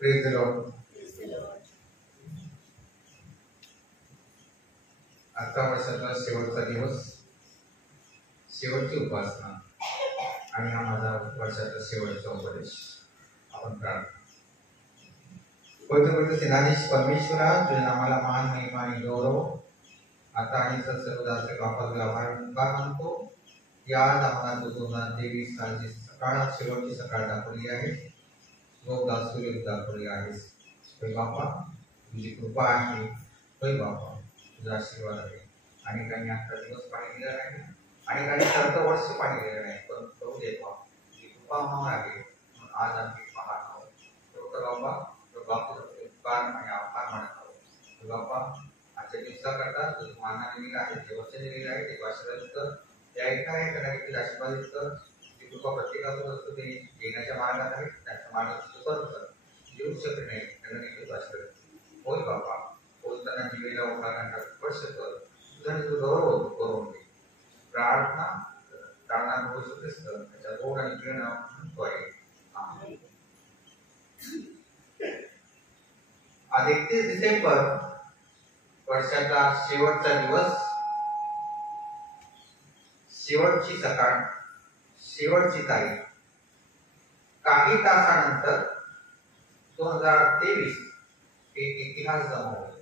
Praise the Lord. आजचा वर्षाचा शेवटचा दिवस, शेवटची उपासना आणि हा माझा वर्षाचा शेवटचा उपदेश. आपण प्रार्थना. पवित्र सेनाधीश परमेश्वरा, तुझ्या नामाला मान, महिमा आणि गौरव आता आणि सर्वदाचे वापर आभार मानतो. या आम्हाला 2023 सालची सकाळ, शेवटची सकाळ दाखवली आहे. सूर्य दाखवली आहे. होय बापा, तुझी कृपा आहे. होय बापा, तुझा आशीर्वाद आहे. आणि काही आता दिवस पाहिलेला नाही, आणि काही सर्व वर्ष पाहिलेलं नाही, पण प्रभू देवा तुझी कृपा म्हणून आहे म्हणून आज आम्ही पाहत आहोत. बाबा, बापू उपकार आणि आभार मानत आहोत. बाबा, आजच्या दिवसाकरता तुझं मानाने दिलं आहे, जे वचन दिलेलं आहे ते आशीर्वादित कर. त्या ऐका आहे त्यांना देखील आशीर्वादित कर. ती कृपा प्रत्येकासोबत असतो, ते येण्याच्या मार्गात आहे, त्यांच्या मार्गात सुकर कर. येऊ शकत नाही त्यांना देखील आशीर्वादित. होय बाबा, बोलताना जीवेला ओळखांना स्पर्श कर. तुझा गौरव करून दे. प्रार्थना प्रार्थना होऊ शकते त्याच्या गोड आणि प्रेरणा म्हणतो आहे. आज 31 डिसेंबर, वर्षाचा शेवटचा दिवस, शेवटची सकाळ, शेवटची तारीख. काही तासानंतर 2023 हे इतिहास जमवलं.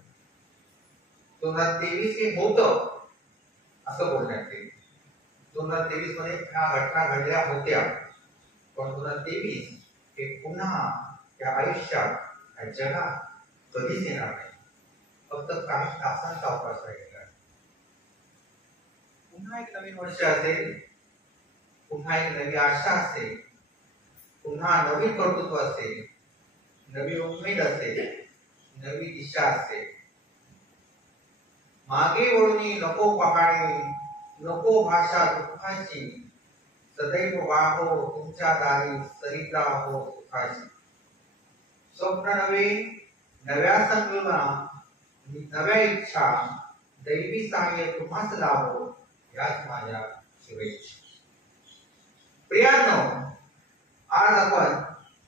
2023 हे होतं असं बोलण्यात येईल. 2023 मध्ये ह्या घटना घडल्या होत्या, पण 2023 हे पुन्हा या आयुष्यात, या जगात कधीच येणार नाही. फक्त काही तासांचा अवकाश राहिलेला आहे. पुन्हा एक नवीन वर्ष असेल, पुन्हा एक नवी आशा असेल, पुन्हा नवीन कर्तृत्व असेल, नवी उमेद असेल, नवी दिशा असेल. मागे वळून नको पाहणे, नको भाषा दुःखाची, सदैव वाहो तुमच्या दारी सरिता हो सुखाची. स्वप्न नवे, नव्या संकल्पना, नव्या इच्छा, दैवी सहाय्य तुम्हाच लाभो, याच माझ्या शुभेच्छा. प्रियांनो, आज आपण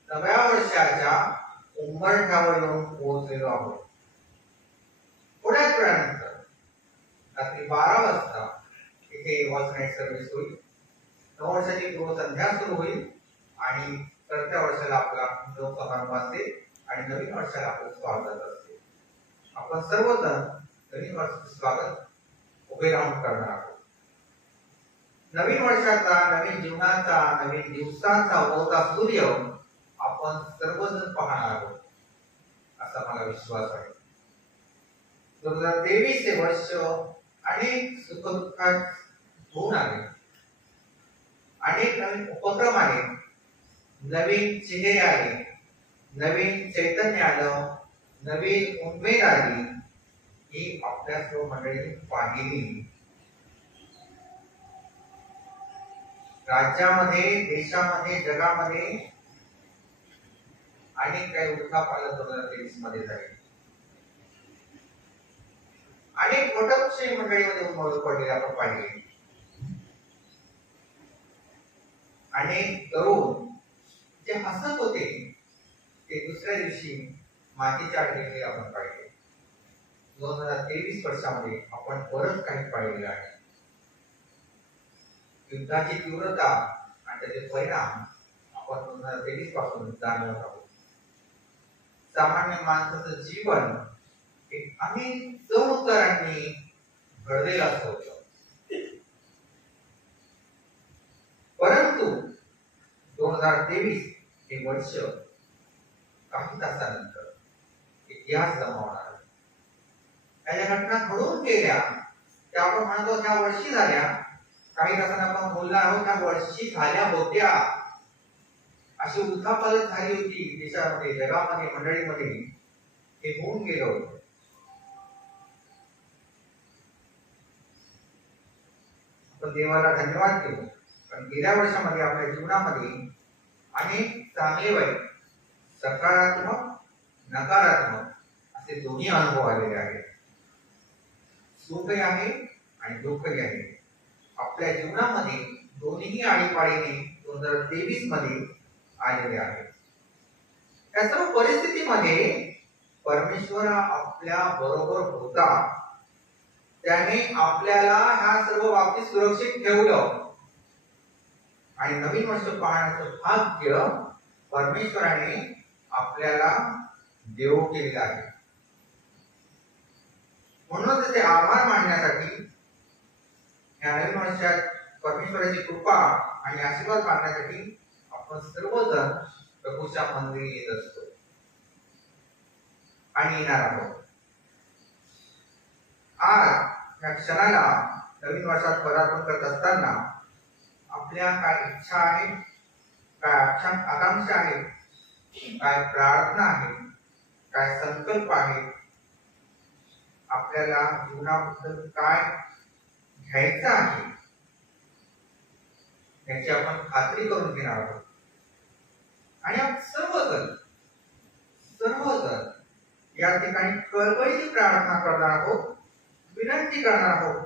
नव्या वर्षाच्या उंबरठ्यावर येऊन पोहोचलेलो आहोत. थोड्याच वेळानंतर रात्री 12 वाजता इथे वॉचनाईट सर्व्हिस होईल. नववर्षाची पूर्वसंध्या सुरू होईल आणि चढत्या वर्षाला आपला उद्योग समारंभ असेल आणि नवीन वर्षाला आपलं स्वागत असेल. आपण सर्वजण नवीन वर्षाचे स्वागत उभे राहून करणार आहोत. नवीन वर्षाचा, नवीन जीवनाचा, नवीन दिवसाचा उगवता सूर्य आपण सर्वजण पाहणार आहोत असा मला विश्वास आहे. 2023 हे वर्ष अनेक सुखदुःखात होऊन आले. अनेक नवीन उपक्रम आले, नवीन चेहरे आले, नवीन चैतन्य आलं, नवीन उमेद आली. ही आपल्या सर्व मंडळींनी पाहिली. राज्यामध्ये, देशामध्ये, जगामध्ये अनेक काही उलथापालथ 2023 मध्ये झाली. अनेक वटवृक्षी मंडळीमध्ये उन्मळून पडलेले आपण पाहिले. अनेक तरुण जे हसत होते ते दुसऱ्या दिवशी मातीच्या गेलेले आपण पाहिले. 2023 वर्षामध्ये आपण बरंच काही पाहिलेलं आहे. युद्धाची तीव्रता आणि त्याचे परिणाम आपण 2023 पासून जाणवत आहोत. सामान्य माणसाचं जीवन एक अनेक चढ-उतारांनी घडलेलं असं होतं. परंतु 2023 हे वर्ष काही तासानंतर इतिहास जमवणार आहे. या घटना घडून गेल्या त्या आपण म्हणतो त्या वर्षी झाल्या. काही तासांना आपण बोलणार आहोत त्या वर्षी झाल्या होत्या. अशी उलथापालथ झाली होती देशामध्ये, जगामध्ये, मंडळीमध्ये. हे होऊन गेलं होतं. आपण देवाला धन्यवाद देऊ, कारण गेल्या वर्षामध्ये आपल्या जीवनामध्ये अनेक चांगले वाईट, सकारात्मक, नकारात्मक असे दोन्ही अनुभव आलेले आहेत. सुखही आहे आणि दुःखही आहे. आपल्या जीवनामध्ये दोन्ही आळीपाळीने 2023 मध्ये आलेले आहेत. या सर्व परिस्थितीमध्ये परमेश्वर आपल्या बरोबर होता, त्याने आपल्याला ह्या सर्व बाबतीत सुरक्षित ठेवलं आणि नवीन वर्ष पाहण्याचं भाग्य परमेश्वराने आपल्याला देऊ केलेलं आहे. म्हणूनच ते आभार मानण्यासाठी या नवीन वर्षात परमेश्वराची कृपा आणि आशीर्वाद मागण्यासाठी आपण सर्वजण प्रभूच्या मंदिरी येत असतो आणि येणार आहोत. आज या क्षणाला नवीन वर्षात पदार्पण करत असताना आपल्या काय इच्छा आहेत, काय आकांक्षा आहेत, काय प्रार्थना आहे, काय संकल्प आहे, आपल्याला जीवनाबद्दल काय घ्यायचं आहे याची आपण खात्री करून घेणार आहोत. आणि आपण सर्वजण या ठिकाणी कळकळीची प्रार्थना करणार आहोत, विनंती करणार आहोत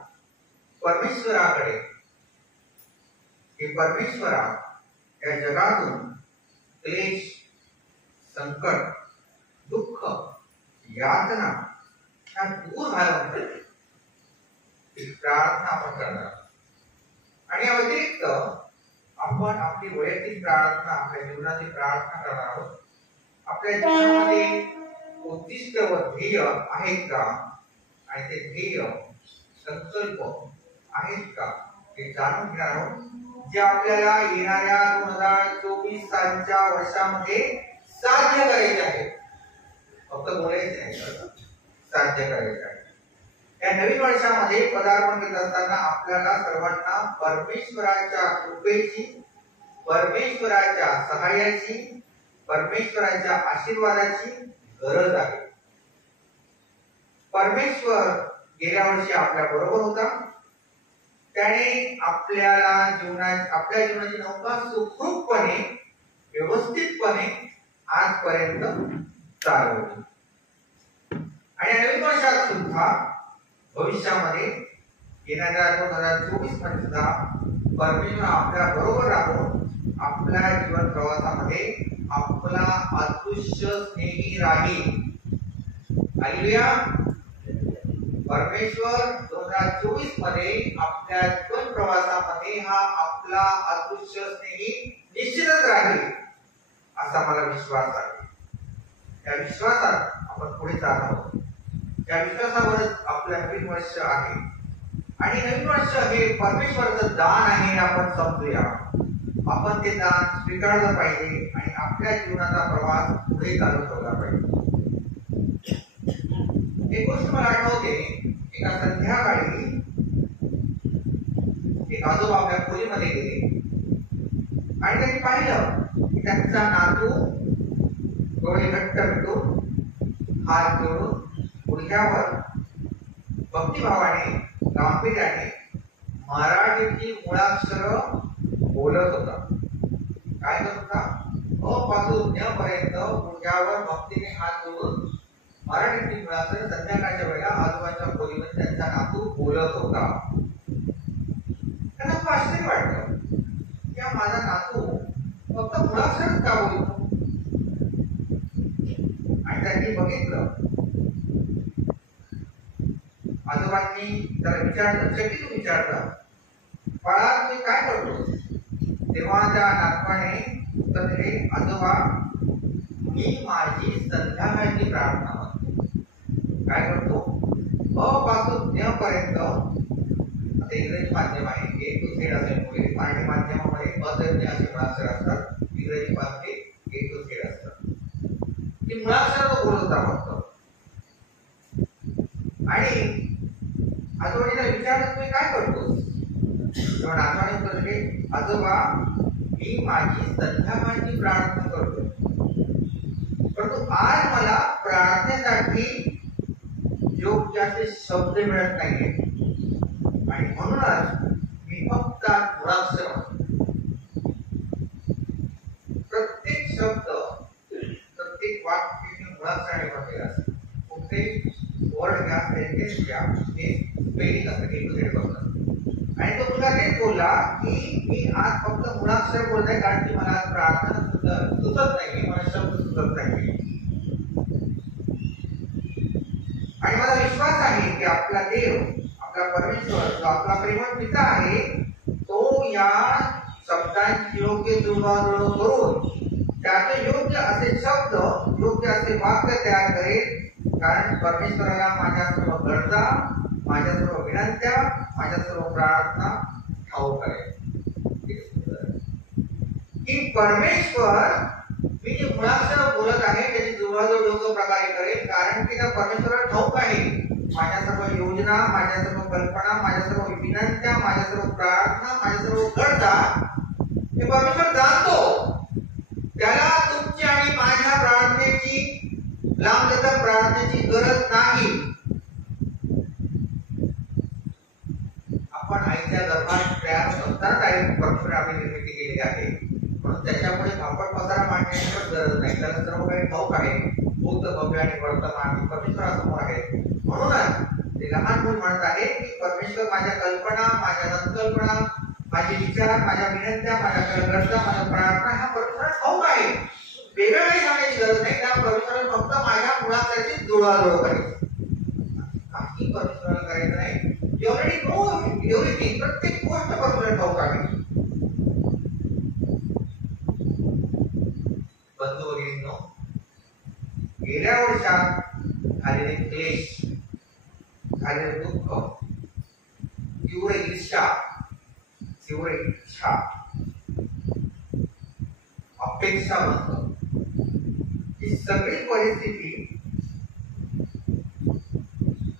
परमेश्वराकडे की परमेश्वरा, या जगातून क्लेश, संकट, दुःख, यातना ह्या दूर घालवून प्रार्थना आपण करणार. आणि या व्यतिरिक्त आपण आपली वैयक्तिक प्रार्थना, आपल्या जीवनाची प्रार्थना करणार आहोत. आपल्या जीवनामध्ये उद्दिष्ट व ध्येय आहेत का, आणि ते ध्येय संकल्प आहेत का हे जाणून घेणार आहोत, जे आपल्याला येणाऱ्या 2024 सालच्या वर्षामध्ये साध्य करायचे आहे. फक्त बोलायचे नाही, साध्य करायचे आहे. या नवीन वर्षामध्ये पदार्पण करत असताना आपल्याला सर्वांना परमेश्वराच्या कृपेची, परमेश्वराच्या सहाय्याची, परमेश्वराच्या आशीर्वादाची गरज आहे. परमेश्वर गेल्या वर्षी आपल्या बरोबर होता, त्याने आपल्या जीवनाची नौका सुखरूपपणे, व्यवस्थितपणे आजपर्यंत चालवली. आणि नवीन वर्षात सुद्धा भविष्यामध्ये येणाऱ्या 2024 मध्ये सुद्धा परमेश्वर आपल्या बरोबर राहून आपल्या जीवन प्रवासामध्ये आपला अदृश्य स्नेही राहील. हालेलुया. परमेश्वर 2024 मध्ये आपल्या जीवन प्रवासामध्ये हा आपला अदृश्य स्नेही निश्चितच राहील असा मला विश्वास आहे. या विश्वासात आपण पुढे जात आहोत. या विश्वासावरच आपलं नवीन वर्ष आहे. आणि नवीन वर्ष हे परमेश्वराचं दान आहे आपण समजूया. आपण ते दान स्वीकारलं पाहिजे आणि आपल्या जीवनाचा प्रवास पुढे चालू ठेवला पाहिजे. एक गोष्ट मला आठवते, एका संध्याकाळी एक आजोबा आपल्या खोलीमध्ये गेले आणि त्यांनी पाहिलं की त्यांचा नातू डोळे घट्ट मिटून हात जोडून गुडघ्यावर भक्तिभावाने, गांभीर्याने मराठीची मुळाक्षर बोलत होता. काय करत होता? अ पासून ञ पर्यंत गुडघ्यावर भक्तीने हात जोडून मराठीची मुळाक्षर संध्याकाळच्या वेळेला आजोबांच्या खोलीमध्ये त्यांचा नातू बोलत होता. त्यांना खूप आश्चर्य वाटलं की माझा नातू फक्त मुळाक्षरच का बोलतो. आणि त्यांनी बघितलं, आजोबांनी त्याला विचारलं, चकित विचारलं, बाळा तुम्ही काय करतो? तेव्हा त्या नातवाने उत्तर दिले, आजोबा मी माझी संध्याकाळची प्रार्थना म्हणतो. काय करतो? अ पासून ञ पर्यंत. आता इंग्रजी माध्यम आहे, ए टू झेड असल्यामुळे मराठी माध्यमामध्ये अ ते ञ असे मुळाक्षर असतात, इंग्रजी मध्ये ए टू झेड असतात. ती मुळाक्षर तो बोलत होता फक्त. आणि आजोबांना विचारलं, तुम्ही काय करतोस? तेव्हा नातवाने उत्तर दिले, आजोबा मी माझी संध्याकाळची प्रार्थना करतो, परंतु आज मला प्रार्थनेसाठी योग्य असे शब्द मिळत नाहीये आणि म्हणूनच मी फक्त मुळाक्षर म्हणतो. प्रत्येक शब्द, प्रत्येक वाक्य मुळाक्षराने बनलेलं असतं. कुठे वर्ड घ्या, सेंटेन्स घ्या, हे स्पेलिंग असतं, ए टू झेड बघतात. आणि तो मुलगा तेच बोलला की मी आज फक्त मुळाक्षर बोलतोय कारण की मला प्रार्थना शब्द सुचत नाही, मला शब्द सुचत नाही. आणि मला विश्वास आहे की आपला देव, आपला परमेश्वर, जो आपला प्रेमळ पिता आहे, तो या शब्दांची योग्य जुळवाजुळव करून त्याचे योग्य असे शब्द, योग्य असे वाक्य तयार करेल. कारण परमेश्वराला माझ्या सर्व गरजा, माझ्या सर्व विनंत्या, माझ्या सर्व प्रार्थना ठाऊक आहे. की परमेश्वर, मी जे मुळाक्षर बोलत आहे त्याची जुळवाजुळव योग्य प्रकारे करेल. कारण की त्या परमेश्वराला ठाऊक आहे माझ्या सर्व योजना, माझ्या सर्व कल्पना, माझ्या सर्व विनंत्या, माझ्या सर्व प्रार्थना, माझ्या सर्व गरजा हे परमेश्वर जाणतो. त्याला तुमची आणि माझ्या प्रार्थनेची, लांबलचक प्रार्थनेची गरज नाही. आपण आईच्या गर्भात तयार असताना परमेश्वर आपली निर्मिती केलेली आहे, म्हणून त्याच्यापुढे फापट पसारा मांडण्याची पण गरज नाही. त्याला सर्व काही ठाऊक आहे. भूत, भव्य आणि वर्तमान परमेश्वरासमोर आहे. म्हणूनच ते लहान मुल म्हणत आहे की परमेश्वर माझ्या कल्पना, माझ्या संकल्पना, माझे विचार, माझ्या विनंत्या, माझ्या गरजा, माझ्या प्रार्थना ह्या परमेश्वराला ठाऊक आहे. वेगळं काही सांगण्याची गरज नाही. त्या परमेश्वराला फक्त माझ्या मुळाची जुळवाजुळव करायची, काही परमेश्वराला करायचं नाही. ऑलरेडी नो एव्हरीथिंग, प्रत्येक गोष्ट परमेश्वराला ठाऊक आहे. बंधू भगिनींनो, गेल्या वर्षात झालेले क्लेश, झालेले दुःख, तीव्र ईर्ष्या, तीव्र इच्छा, अपेक्षाबंध, ही सगळी परिस्थिती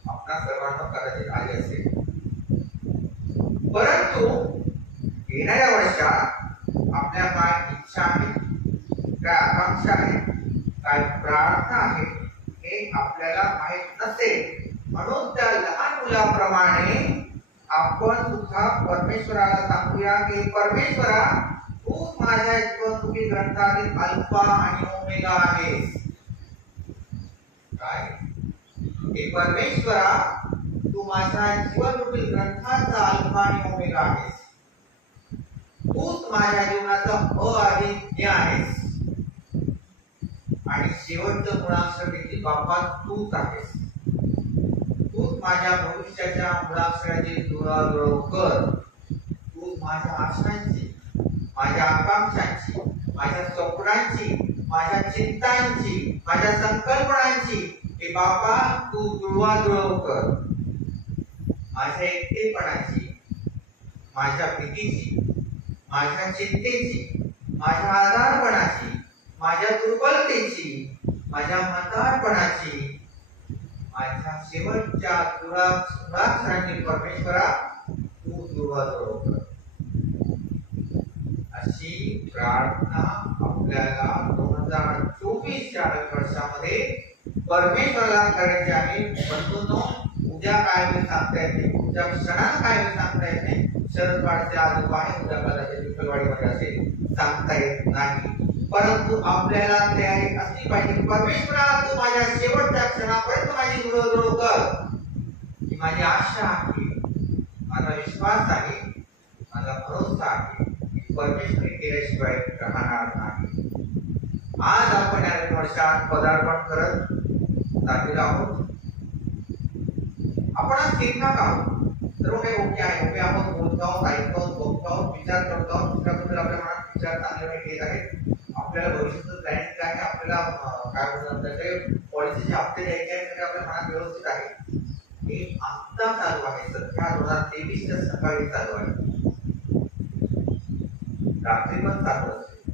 आपल्या सर्वांना कदाचित आली असेल. परंतु येणाऱ्या वर्षात आपल्या काय इच्छा आहे, काय आकांक्षा आहे, काय प्रार्थना आहे हे आपल्याला माहित नसेल. म्हणून त्या लहान मुलाप्रमाणे आपण सुद्धा परमेश्वराला सांगूया की परमेश्वरा, तू माझ्या जीवनरूपी ग्रंथातील अल्फा आणि ओमेगा आहेस. काय हे परमेश्वरा, तू माझ्या जीवनरूपी ग्रंथाचा अल्फा आणि ओमेगा आहेस. तूच माझ्या जीवनाचा अ आणि ज्ञ आहेस. आणि शेवटचं मुळाक्षर देखील बाप्पा तूच आहेस. तूच माझ्या भविष्याच्या मुळाक्षराची जुळवाजुळव कर. तू माझ्या आशांची, माझ्या आकांक्षांची, माझ्या स्वप्नांची, माझ्या चिंतांची, माझ्या संकल्पनांची हे बाबा तू जुळवाजुळव कर. माझ्या एकटेपणाची, माझ्या भीतीची, माझ्या चिंतेची, माझ्या आजारपणाची, माझ्या दुर्बलतेची, माझ्या म्हातारपणाची, माझ्या शेवटच्या मुळाक्षरांची परमेश्वरा तू जुळवाजुळव कर. अशी प्रार्थना आपल्याला 2024 वर्षामध्ये परमेश्वराला करायची आहे. बंधूंनो, उद्या काय वेळ सांगता येत नाही, उद्या क्षणात काय वेळ सांगता येत नाही. शरद वाढचे आजोबा आहे, उद्या कदाचित विठ्ठलवाडीमध्ये असेल, सांगता येत नाही. परंतु आपल्याला तयारी असली पाहिजे. परमेश्वरा, तू माझ्या शेवटच्या क्षणापर्यंत माझी जुळवाजुळव कर. ही माझी आशा आहे, माझा विश्वास आहे, माझा भरोसा आहे. परमेश्वर केल्याशिवाय राहणार नाही. आज आपण या वर्षात पदार्पण करत चाललेलो आहोत. आपण आज ठीकठाक आहोत, सर्व काही ओके आहे. ओके आहोत, बोलतो आहोत, ऐकतो आहोत, बघतो आहोत, विचार करतो आहोत. दुसऱ्याबद्दल आपल्या मनात विचार चांगले वाईट येत आहेत. आपल्याला भविष्याचं प्लॅनिंग काय आहे, आपल्याला काय म्हणतात त्याचे पॉलिसीचे हप्ते द्यायचे आहेत, ते आपल्या मनात व्यवस्थित आहे. हे आत्ता चालू आहे, सध्या 2023च्या सकाळी चालू आहे, रात्री पण चालू असते.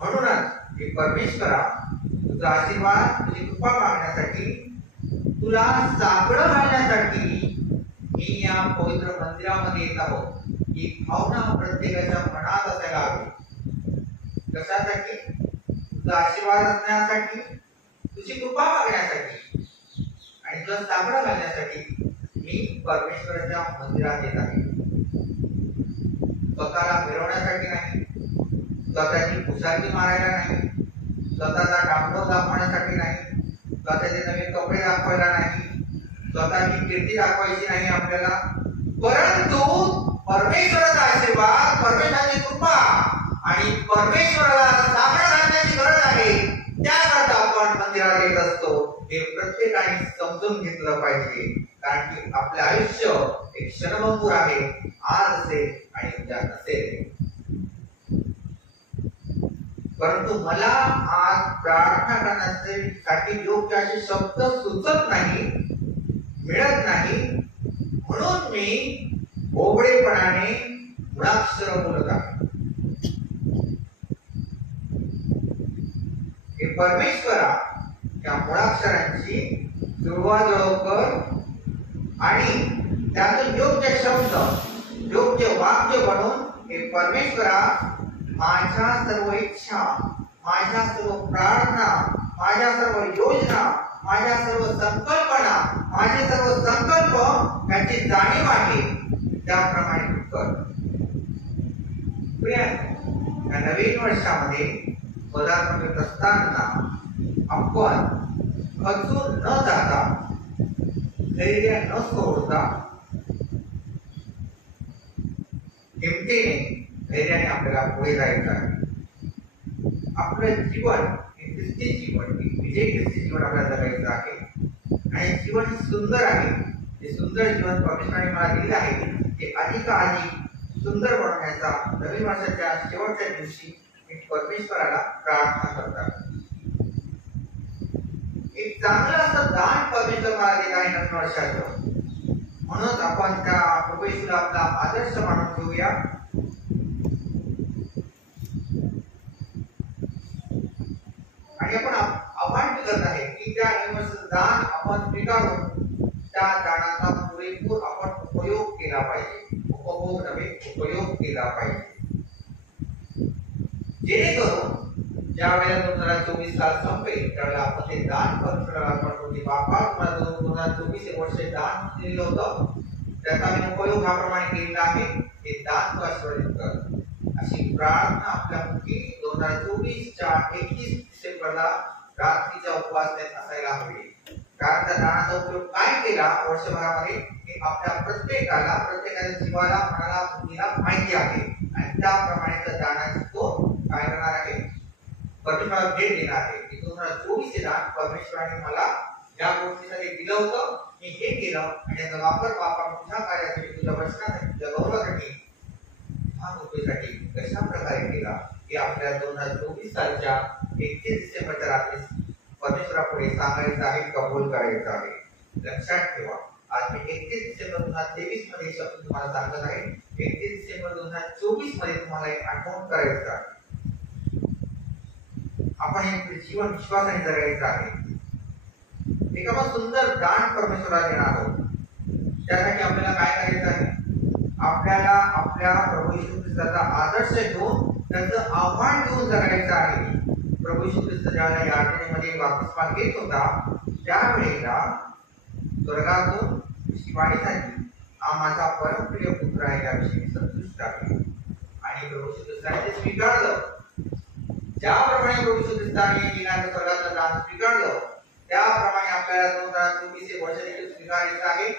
म्हणूनच हे परमेश्वरा, तुझा आशीर्वाद, तुझी कृपा मागण्यासाठी, तुला साकडं घालण्यासाठी मी या पवित्र मंदिरामध्ये येत आहोत. ही भावना प्रत्येकाच्या मनात असायला हवी. कशासाठी? तुझा आशीर्वाद असण्यासाठी, तुझी कृपा मागण्यासाठी आणि तुला साकडं घालण्यासाठी मी परमेश्वराच्या मंदिरात येत आहे. स्वतःला मिरवण्यासाठी नाही, स्वतःची खुशाली मारायला नाही, स्वतःचा डांबडो दाखवण्यासाठी नाही, स्वतःचे नवीन कपडे दाखवायला नाही, स्वतःची कीर्ती दाखवायची नाही आपल्याला. परंतु परमेश्वराचा आशीर्वाद, परमेश्वराची कृपा आणि परमेश्वराला साकडं घालण्याची गरज आहे, त्याकरता आपण मंदिरात येत असतो, हे प्रत्येकाने समजून घेतलं पाहिजे. कारण की आपलं आयुष्य एक क्षणभंगूर आहे, आज असेल आणि उद्या नसेल. परंतु मला आज प्रार्थना करण्यासाठी योग्य असे शब्द सुचत नाही, मिळत नाही, म्हणून मी भोबळेपणाने मुळाक्षर बोलत आहे. हे परमेश्वरा त्या मुळाक्षरांची सुरुवात कर आणि त्यातून योग्य शब्द, योग्य वाक्य बनवून हे परमेश्वरा माझ्या सर्व इच्छा, माझ्या सर्व प्रार्थना, माझ्या सर्व योजना, माझ्या सर्व संकल्पना, माझे सर्व संकल्प याची जाणीव आहे त्याप्रमाणे कर. या नवीन वर्षामध्ये पदार्पण करत असताना आपण खचून न जाता, धैर्य न सोडता, हिमतीने धैर्याने आपल्याला पुढे जायचं आहे. आपलं जीवन हे ख्रिस्ती जीवन, विजय ख्रिस्ती जीवन आपल्याला जगायचं आहे आणि जीवन सुंदर आहे. हे सुंदर जीवन परमेश्वराने मला दिलं आहे, ते अधिक सुंदर बनवण्याचा नवीन वर्षाच्या शेवटच्या दिवशी मी परमेश्वराला प्रार्थना करतात. एक चांगलं असं दान परमेश्वर मला दिलं आहे नवीन वर्षाचं, म्हणून आपण त्या प्रभू येशूला आपला आदर्श मानून घेऊया. आणि आपण आव्हान करत आहे की त्या दान आपण स्वीकारून त्या दानाचा पुरेपूर आपण उपयोग केला पाहिजे, उपभोग नव्हे उपयोग केला पाहिजे. जेणेकरून ज्या वेळेला 2024 साल संपेल त्यावेळेला आपण ते दान परमेश्वराला करतो की बाबा मला 2024 हे वर्ष दान दिलं होतं, त्याचा मी उपयोग ह्याप्रमाणे केलेला आहे, हे दान तू आशीर्वादित कर. अशी प्रार्थना आपल्या मुखी 2024च्या 31 डिसेंबरला रात्रीच्या उपवासात असायला हवी. कारण त्या दानाचा उपयोग काय केला वर्षभरामध्ये हे आपल्या प्रत्येकाच्या जीवाला, मनाला, बुद्धीला माहिती आहे आणि त्याप्रमाणे त्या दानाची तो काय करणार आहे, परमेश्वराला भेट देणार आहे की 2024 हे दान परमेश्वराने मला ज्या गोष्टीसाठी दिलं होतं, मी हे केलं आणि याचा वापर बापा तुझ्या कार्यासाठी, तुझ्या वचनासाठी, तुझ्या गौरवासाठी, ह्या गोष्टीसाठी कशा प्रकारे केला हे आपल्या 2024 सालच्या 31 डिसेंबरच्या रात्री परमेश्वरापुढे सांगायचं आहे, कबूल करायचं आहे. लक्षात ठेवा, आज मी 31 डिसेंबर 2023 मध्ये शब्द तुम्हाला सांगत आहे, 31 डिसेंबर 2024 मध्ये तुम्हाला एक आठवण करायचं आहे. आपण हे जीवन विश्वासाने जगायचं आहे. एक आपण सुंदर दान परमेश्वराला देणार आहोत. त्यासाठी आपल्याला काय करायचं आहे, आपल्याला आपल्या प्रभू येशू ख्रिस्ताचा आदर्श घेऊन त्याचं आव्हान घेऊन जगायचं आहे. प्रभू येशू ख्रिस्त ज्यावेळेला या आठवड्यामध्ये बाप्तिस्मा घेत होता त्यावेळेला स्वर्गातून शिवानी झाली, हा माझा परमप्रिय पुत्र आहे, याविषयी मी संतुष्ट आहे. आणि प्रभू येशू ख्रिस्ताने ते स्वीकारलं. ज्याप्रमाणे प्रभू येशू ख्रिस्ताने येणाऱ्या स्वर्गातलं दान स्वीकारलं त्याप्रमाणे आपल्याला 2024 हे वर्ष देखील स्वीकारायचं आहे.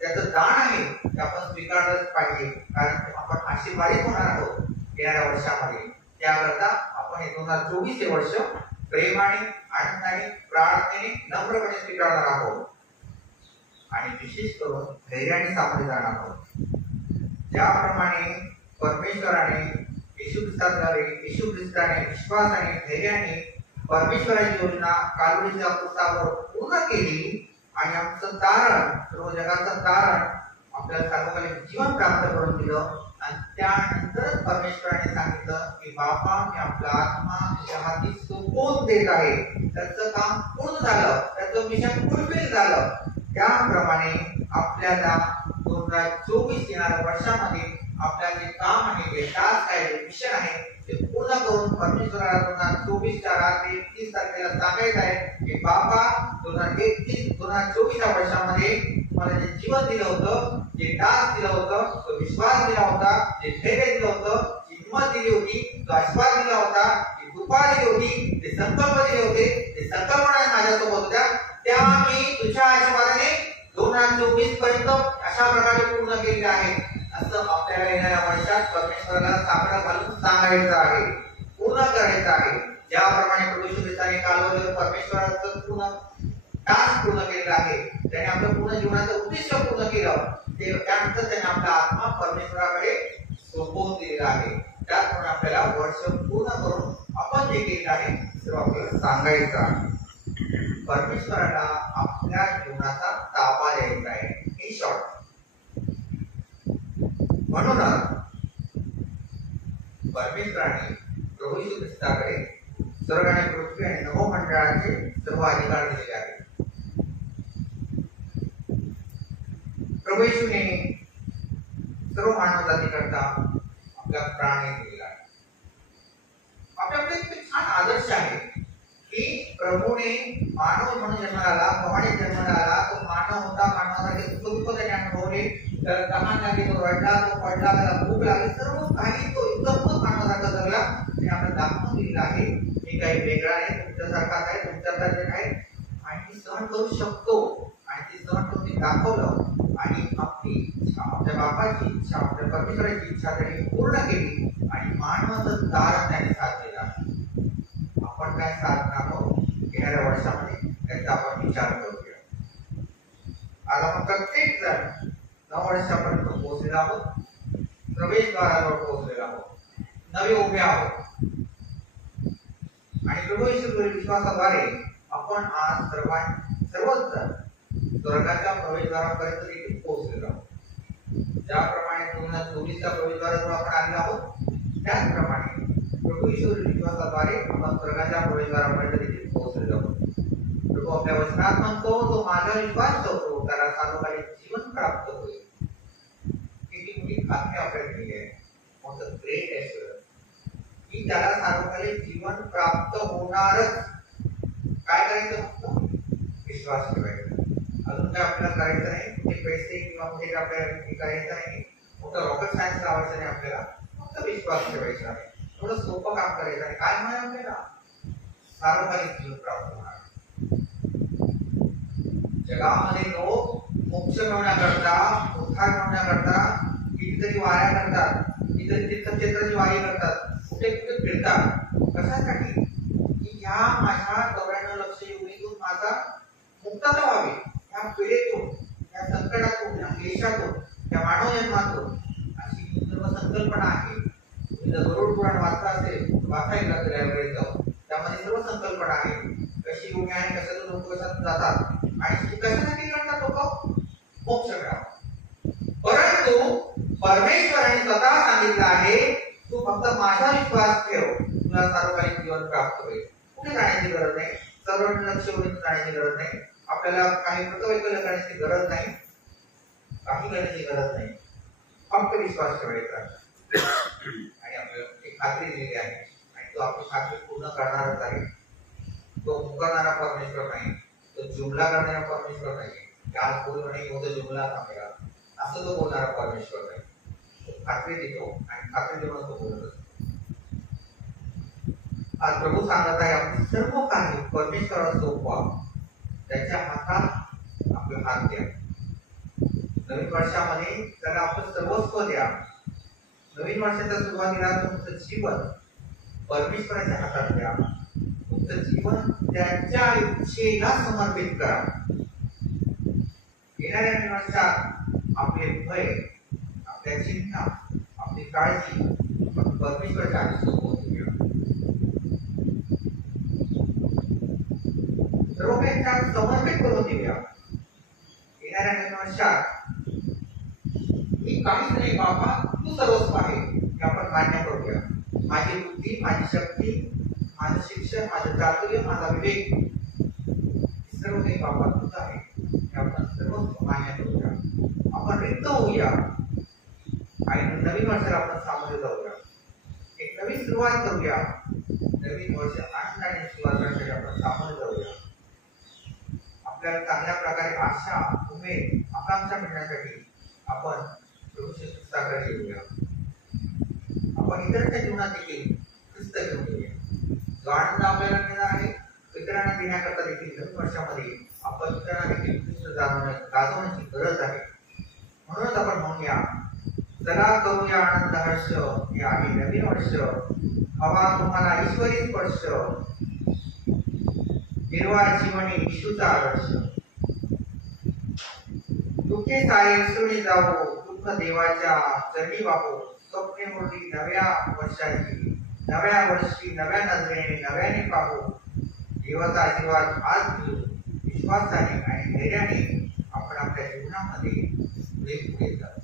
त्याचं दान आहे ते आपण स्वीकारलंच पाहिजे, कारण आपण आशीर्वादित होणार आहोत येणाऱ्या वर्षामध्ये. त्याकरता आपण हे 2024 हे वर्ष प्रेमाने, आनंदाने, प्रार्थनेने, नम्रपणे स्वीकारणार आहोत आणि विशेष करून धैर्याने सामोरे जाणार आहोत. ज्याप्रमाणे परमेश्वराने येशू ख्रिस्ताने विश्वासाने, धैर्याने परमेश्वराची योजना कालवडीच्या पुस्तकावर पूर्ण केली आणि आमचं तारण, सर्व जगाचं तारण आपल्याला सार्वकालिक जीवन प्राप्त करून दिलं. आणि त्यानंतर परमेश्वराने सांगितलं की बाबा मी आपला आत्मा तुझ्या हाती सोपवून देत आहे. त्याचं काम पूर्ण झालं, त्याचं मिशन फुलफिल झालं. त्याप्रमाणे आपल्याला 2024 येणाऱ्या वर्षामध्ये आपल्याला जे काम आहे, जे टास्क आहे, जे मिशन आहे ते पूर्ण करून परमेश्वराला 2024च्या रात्री 31 तारखेला सांगायचं आहे की बाबा 2024 वर्षामध्ये तुम्हाला जे जीवन दिलं होतं, जे टास्क दिलं होतं, तो विश्वास दिला होता, जे धैर्य दिलं होतं, जी हिंमत दिली होती, तो आशीर्वाद दिला होता, जी कृपा दिली होती, ते संकल्प दिले होते, ते संकल्पना माझ्यासोबत होत्या, त्या मी तुझ्या आशीर्वादाने 2024 पर्यंत अशा प्रकारे पूर्ण केलेल्या आहे असं आपल्याला येणाऱ्या वर्षात परमेश्वराला साकडा घालून सांगायचं आहे, पूर्ण करायचं आहे. ज्याप्रमाणे प्रभू येशू ख्रिस्ताने कालवरीवर परमेश्वराचं पूर्ण टास्क पूर्ण केलेला आहे, त्याने आपलं पूर्ण जीवनाचं उद्दिष्ट पूर्ण केलं, ते त्यानंतर त्याने आपला आत्मा परमेश्वराकडे सोपवून दिलेला आहे. त्याचप्रमाणे आपल्याला वर्ष पूर्ण करून आपण जे केलेलं आहे सर्व आपल्याला सांगायचं आहे. परमेश्वराला आपल्या जीवनाचा ताबा द्यायचा आहे, इन शॉर्ट. म्हणूनच परमेश्वराने प्रभू येशू ख्रिस्ताकडे स्वर्ग आणि पृथ्वी आणि नवमंडळाचे सर्व अधिकार दिलेले आहेत. प्रभू येशूने सर्व मानव जातीकरता आपला प्राण दिलेला आहे. आपल्याकडे एक छान आदर्श आहे की प्रभूने मानव म्हणून जन्माला आला, प्रमाणे जन्माला आला, तो मानव होता, मानवासाठी सुख दुःख त्याने अनुभवले, तर तहान लागली तो रडला, तो पडला, त्याला भूक लागली, सर्व काही तो एकदमच मानवासारखा जगला. आणि आपल्याला दाखवून दिलेला आहे मी काही वेगळा आहे, तुमच्यासारखाच आहे, तुमच्यासारखेच आहे आणि सहन करू शकतो. आणि ते सहन करून ते दाखवलं आणि आपली इच्छा, आपल्या बापाची इच्छा, आपल्या परमेश्वराची इच्छा त्यांनी पूर्ण केली आणि मानवाचं दार त्याने साधलेला. आपण काय साधणार आहोत येणाऱ्या वर्षामध्ये त्याचा आपण विचार करूया. आज आपण प्रत्येक जण 9 वर्षापर्यंत पोहोचलेला आहोत, प्रवेशद्वारावर पोहोचलेला आहोत, नवे उभे आहोत आणि प्रभू येशूवरील विश्वासाद्वारे आपण आज सर्वच जण स्वर्गाच्या प्रवेशद्वारापर्यंत देखील पोहोचलेलो आहोत. ज्याप्रमाणे 2024च्या प्रवेशद्वारावर आपण आलेलो आहोत, त्याचप्रमाणे प्रभू येशूवरील विश्वासाद्वारे आपण स्वर्गाच्या प्रवेशद्वारापर्यंत देखील पोहोचलेलो आहोत. प्रभू आपल्या वचनात म्हणतो, तो माझा विश्वास ठेवतो त्याला सार्वकालिक जीवन प्राप्त होईल. किती मोठी खात्री आपल्याला दिली आहे, मोठं ग्रेट आहे की त्याला सार्वकालिक जीवन प्राप्त होणारच. काय करायचं? फक्त विश्वास ठेवायचा. अजून काय आपल्याला करायचं नाही, कुठे पैसे किंवा कुठे आपल्याला करायचं नाही, मोठं रॉकेट सायन्स लावायचं नाही, आपल्याला फक्त विश्वास ठेवायचा आहे. थोडं सोपं काम करायचं आहे. काय म्हणाय आपल्याला? सार्वकालिक जीवन प्राप्त होणार. जगामध्ये लोक मोक्ष मिळवण्याकरता, उद्धार मिळवण्याकरता कितीतरी वाऱ्या करतात, कितीतरी तीर्थक्षेत्राची वारी करतात, कुठे कुठे फिरतात. कशासाठी? की ह्या माझ्या 94 लक्ष योनीतून माझा मुक्तता व्हावी, ह्या पिढेतून, या संकटातून, या क्लेशातून, या मानव जन्मातून. अशी सर्व संकल्पना आहे. तुम्ही जर गरुड पुराण वाचला असेल, वाचायला लायब्ररीत जाऊन, त्यामध्ये सर्व संकल्पना आहे. कशी योनी आहे, कशातून लोक कशातून जातात आणि कशासाठी करतात लोक? मोक्ष मिळावा. परंतु परमेश्वराने स्वतः सांगितलं आहे, तू फक्त माझा विश्वास ठेव, तुला सार्वकालिक जीवन प्राप्त होईल. कुठे जाण्याची गरज नाही, सर्व लक्ष जाण्याची गरज नाही, आपल्याला काही कृतवैकल्य करण्याची गरज नाही, काही करण्याची गरज नाही, फक्त विश्वास ठेवायचा आणि आपल्याला एक खात्री दिलेली आहे आणि तो आपली खात्री पूर्ण करणारच आहे. तो मुकरणारा परमेश्वर नाही, तो जुमला करणारा परमेश्वर नाही. आज बोलू नाही होतं जुमला आपल्याला, असं तो बोलणारा परमेश्वर नाही. तो खात्री देतो आणि खात्री देऊन तो बोलत असतो. आज प्रभू सांगत आहे, आपण सर्व काही परमेश्वराला सोपवा, त्याच्या हातात आपला हात द्या. नवीन वर्षामध्ये त्याला आपलं सर्वस्व द्या. नवीन वर्षाच्या सुरुवातीला तुमचं जीवन परमेश्वराच्या हातात द्या. तुमचं जीवन त्याच्या इच्छेला समर्पित करा. येणाऱ्या नवीन वर्षात आपले भय, आपल्या चिंता, आपली काळजी परमेश्वराच्या हाती सोपवून देऊया. सर्व काही त्याला समर्पित करून देऊया. येणाऱ्या नवीन वर्षात मी काहीच नाही बाबा, तू सर्वस्व आहे हे आपण मान्य करूया. माझी बुद्धी, माझी शक्ती, माझं शिक्षण, माझं चातुर्य, माझा विवेक, सर्व काही बाबा तुझं आहे हे आपण सर्वस्व मान्य करूया. आपण रिक्त होऊया आणि नवीन वर्षाला आपण सामोरे जाऊया. एक नवीन सुरुवात करूया. नवीन वर्ष आनंदाने सुरुवात करण्यासाठी आपण सामोरे जाऊया. आपल्याला चांगल्या प्रकारे आशा, उमेद, आकांक्षा मिळण्यासाठी आपण प्रभू ख्रिस्ताकडे येऊया. आपण इतरांच्या जीवनात देखील ख्रिस्त घेऊन येऊया. जो आनंद आपल्याला मिळणार आहे, इतरांना देण्याकरता देखील नवीन वर्षामध्ये आपण इतरांना देखील ख्रिस्त गाजवण्याची गरज आहे. म्हणूनच आपण म्हणूया, चला करूया आनंद हर्ष, हे आहे नवीन वर्ष, हवा तुम्हाला ईश्वरी स्पर्श, निर्वाळ जीवनी विशुद्ध आदर्श. दुःखे सारे विसरून जावो, दुःख देवाच्या चरणी वाहो, स्वप्ने मोठी नव्या वर्षाची, नव्या वर्षी नव्या नजरेने नव्याने पाहू. देवाचा आशीर्वाद आज घेऊ, विश्वासाने आणि धैर्याने आपण आपल्या जीवनामध्ये पुढे पुढे जाऊ.